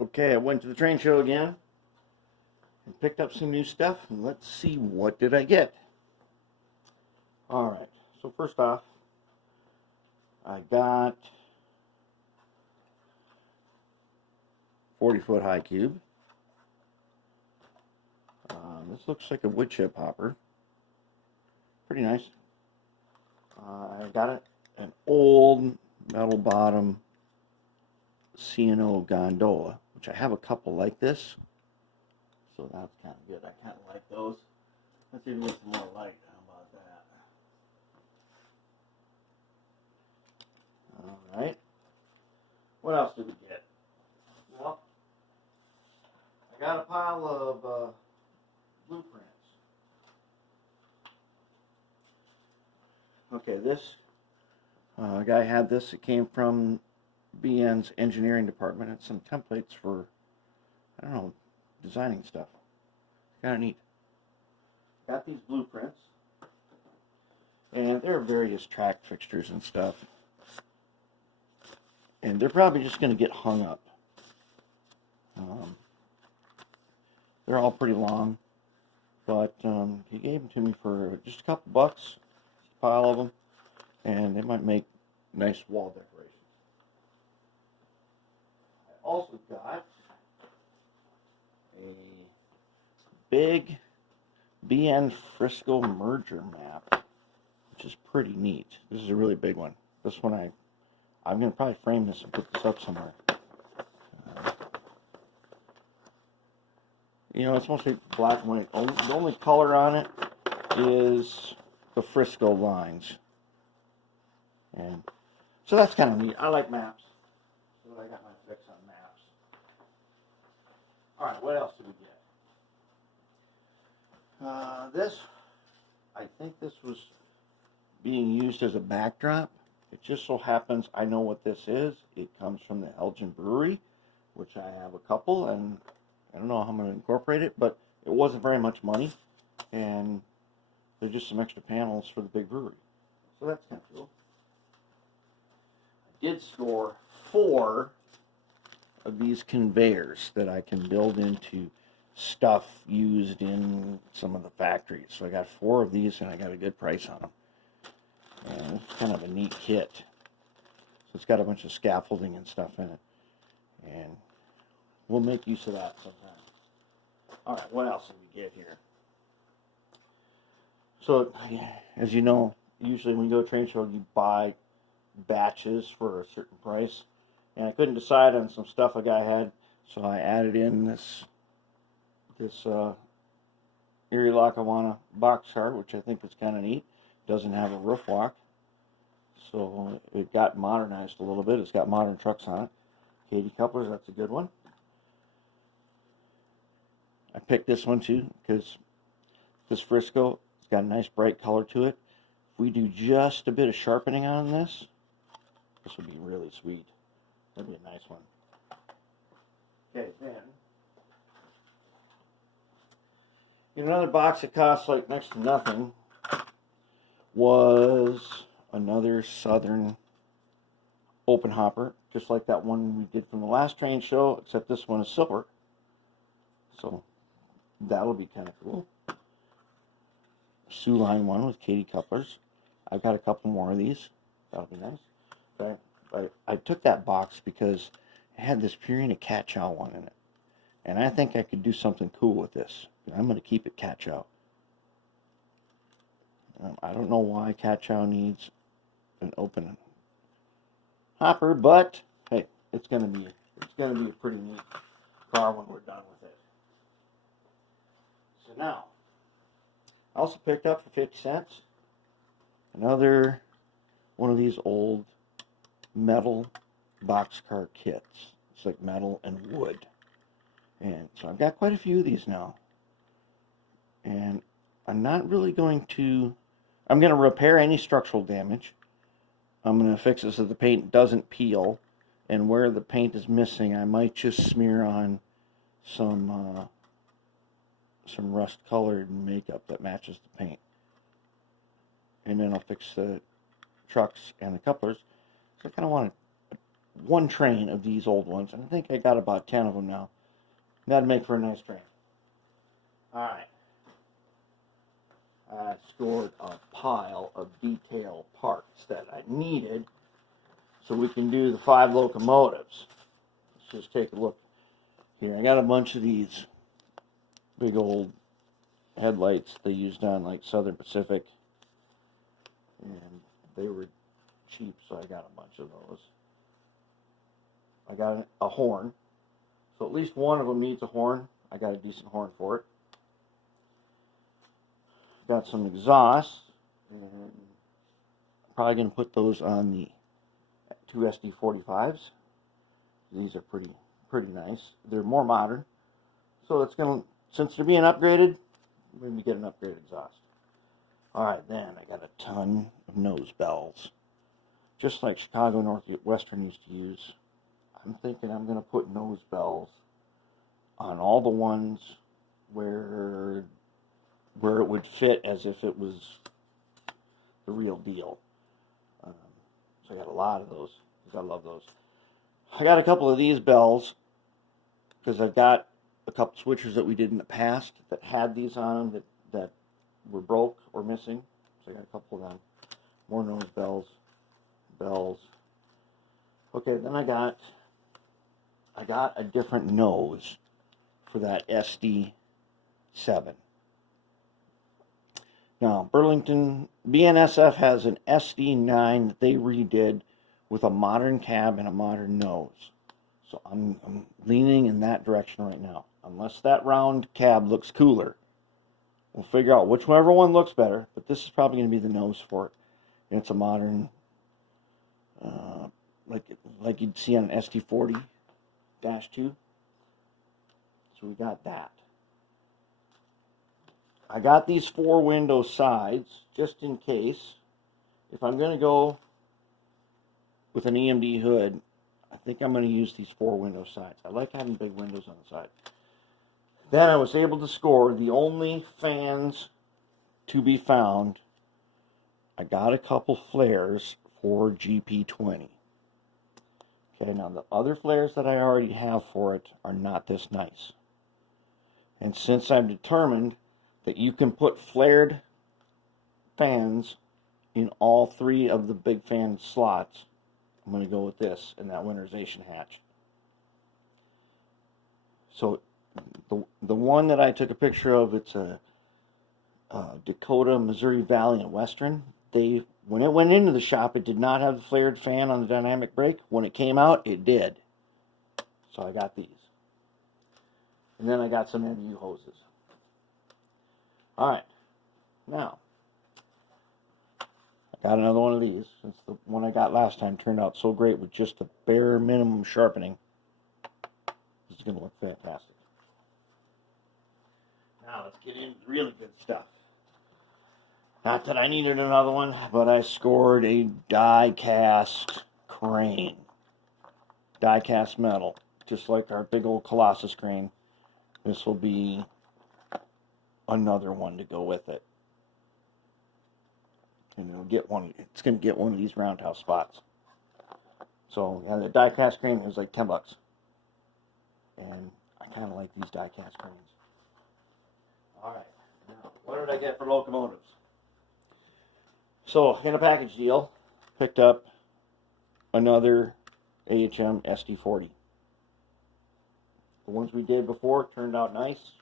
Okay, I went to the train show again and picked up some new stuff, and let's see what did I get. Alright, so first off, I got 40-foot high cube. This looks like a wood chip hopper. Pretty nice. I got an old metal bottom C&O gondola, which I have a couple like this, so that's kind of good. I kind of like those. Let's see if we get some more light. How about that? Alright. What else did we get? Well, I got a pile of blueprints. Okay, this guy had this. It came from BN's engineering department. It's some templates for, I don't know, designing stuff. Kind of neat. Got these blueprints, and there are various track fixtures and stuff, and they're probably just going to get hung up. They're all pretty long, but he gave them to me for just a couple bucks, a pile of them, and they might make nice wall decorations. I also got a big BN Frisco merger map, which is pretty neat. This is a really big one. This one I'm going to probably frame this and put this up somewhere. You know, it's mostly black and white. The only color on it is the Frisco lines. And so that's kind of neat. I like maps. So I got my fix on maps. Alright, what else did we get? This, I think this was being used as a backdrop. It just so happens I know what this is. It comes from the Elgin Brewery, which I have a couple, and I don't know how I'm going to incorporate it, but it wasn't very much money, and they're just some extra panels for the big brewery. So that's kind of cool. I did score 4 of these conveyors that I can build into stuff used in some of the factories. So I got 4 of these, and I got a good price on them. And it's kind of a neat kit. So it's got a bunch of scaffolding and stuff in it. And we'll make use of that sometime. Alright, what else did we get here? So, as you know, usually when you go to a train show, you buy batches for a certain price. And I couldn't decide on some stuff a guy had, so I added in this Erie Lackawanna boxcar, which I think is kind of neat. Doesn't have a roof walk, so it got modernized a little bit. It's got modern trucks on it. Katie couplers, that's a good one. I picked this one too because this Frisco, it's got a nice bright color to it. If we do just a bit of sharpening on this would be really sweet. That'd be a nice one. Okay, then in another box that costs like next to nothing was another Southern open hopper, just like that one we did from the last train show, except this one is silver. So that'll be kind of cool. Sioux line one with Katie couplers. I've got a couple more of these. That'll be nice. But I took that box because it had this Purina cat chow one in it. And I think I could do something cool with this. I'm going to keep it cat chow. I don't know why cat chow needs an open hopper, but hey, it's gonna be a pretty neat car when we're done with it. So now, I also picked up for 50 cents another one of these old metal boxcar kits. It's like metal and wood, and so I've got quite a few of these now, and I'm not really going to. I'm going to repair any structural damage. I'm going to fix it so the paint doesn't peel. And where the paint is missing, I might just smear on some rust-colored makeup that matches the paint. And then I'll fix the trucks and the couplers. So I kind of want to one train of these old ones, and I think I got about 10 of them now. That'd make for a nice train. Alright. I stored a pile of detail parts that I needed so we can do the 5 locomotives. Let's just take a look here. I got a bunch of these big old headlights they used on like Southern Pacific, and they were cheap, so I got a bunch of those. I got a horn, so at least one of them needs a horn. I got a decent horn for it. Got some exhausts, and I'm probably going to put those on the 2 SD45s. These are pretty nice. They're more modern, so it's going to, since they're being upgraded, maybe get an upgraded exhaust. Alright, then I got a ton of nose bells, just like Chicago Northwestern used to use. I'm thinking I'm going to put nose bells on all the ones where it would fit as if it was the real deal. So I got a lot of those, because I love those. I got a couple of these bells, because I've got a couple switchers that we did in the past that had these on them that were broke or missing. So I got a couple of them. More nose bells. Okay, then I got a different nose for that SD7. Now, Burlington, BNSF has an SD9 that they redid with a modern cab and a modern nose. So I'm leaning in that direction right now. Unless that round cab looks cooler, we'll figure out whichever one looks better, but this is probably going to be the nose for it. And it's a modern, like you'd see on an ST40-2. So we got that. I got these 4 window sides just in case. If I'm going to go with an EMD hood, I think I'm going to use these 4 window sides. I like having big windows on the side. Then I was able to score the only fans to be found. I got a couple flares for GP20. Okay, now the other flares that I already have for it are not this nice. And since I'm determined that you can put flared fans in all 3 of the big fan slots, I'm going to go with this and that winterization hatch. So the one that I took a picture of, it's a Dakota, Missouri Valley, and Western. When it went into the shop, it did not have the flared fan on the dynamic brake. When it came out, it did. So I got these. And then I got some MU hoses. Alright, now, I got another one of these, since the one I got last time turned out so great with just the bare minimum sharpening. This is going to look fantastic. Now, let's get into the really good stuff. Not that I needed another one, but I scored a die-cast crane. Die-cast metal, just like our big old Colossus crane. This will be another one to go with it. And it's going to get one of these roundhouse spots. So the die-cast crane was like $10. And I kind of like these die-cast cranes. Alright, now what did I get for locomotives? So in a package deal, picked up another AHM SD40. The ones we did before turned out nice.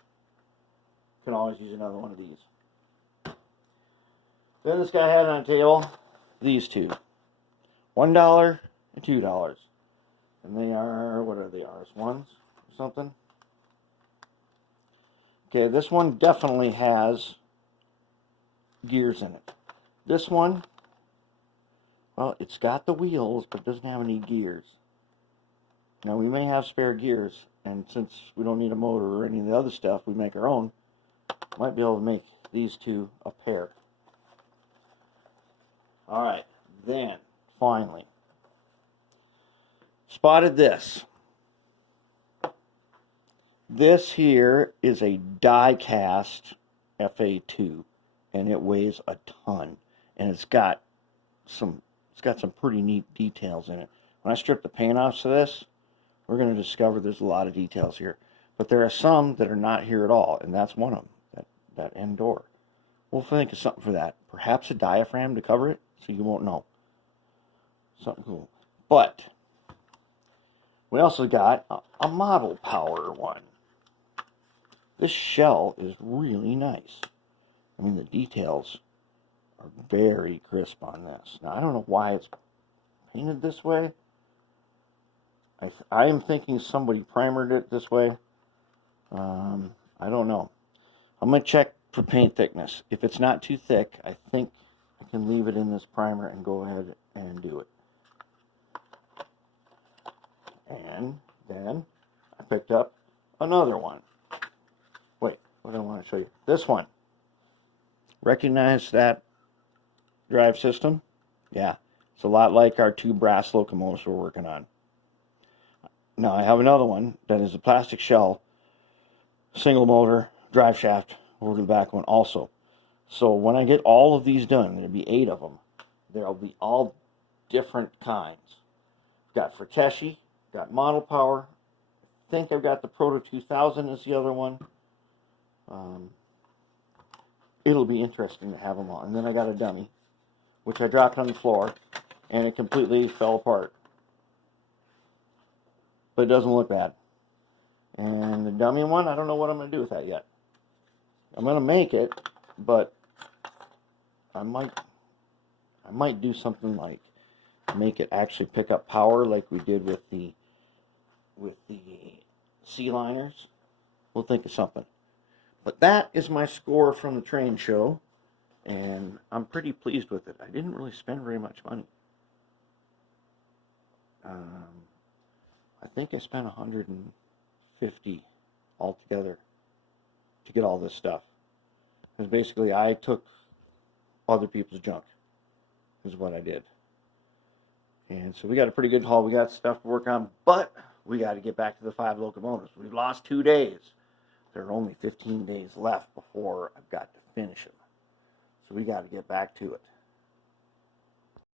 Can always use another one of these. Then this guy had on a table these 2. $1 and $2. And they are, what are they, RS1s or something? Okay, this one definitely has gears in it. This one, well, it's got the wheels, but doesn't have any gears. Now, we may have spare gears, and since we don't need a motor or any of the other stuff, we make our own. Might be able to make these 2 a pair. Alright, then, finally, spotted this. This here is a die-cast FA2, and it weighs a ton. And it's got some pretty neat details in it. when I strip the paint off to this, we're going to discover there's a lot of details here. But there are some that are not here at all, and that's one of them, that end door. We'll think of something for that. Perhaps a diaphragm to cover it, so you won't know. Something cool. But we also got a model power one. This shell is really nice. I mean, the details are very crisp on this. Now, I don't know why it's painted this way. I am thinking somebody primered it this way. I don't know. I'm going to check for paint thickness. If it's not too thick, I think I can leave it in this primer and go ahead and do it. And then I picked up another one. Wait, what do I want to show you? This one. Recognize that drive system? Yeah, it's a lot like our 2 brass locomotives we're working on. Now I have another one that is a plastic shell, single motor, drive shaft over the back one also. So when I get all of these done, there'll be 8 of them. They'll be all different kinds. Got Friteshi, got Model Power. I think I've got the Proto 2000 as the other one. It'll be interesting to have them all. And then I got a dummy, which I dropped on the floor, and it completely fell apart. But it doesn't look bad. And the dummy one, I don't know what I'm going to do with that yet. I'm going to make it, but I might do something like make it actually pick up power like we did with the sea liners. We'll think of something. But that is my score from the train show, and I'm pretty pleased with it. I didn't really spend very much money. I think I spent $150 altogether to get all this stuff. Because basically I took other people's junk, is what I did. And so we got a pretty good haul. We got stuff to work on, but we got to get back to the 5 locomotives. We've lost 2 days. There are only 15 days left before I've got to finish them. So we got to get back to it.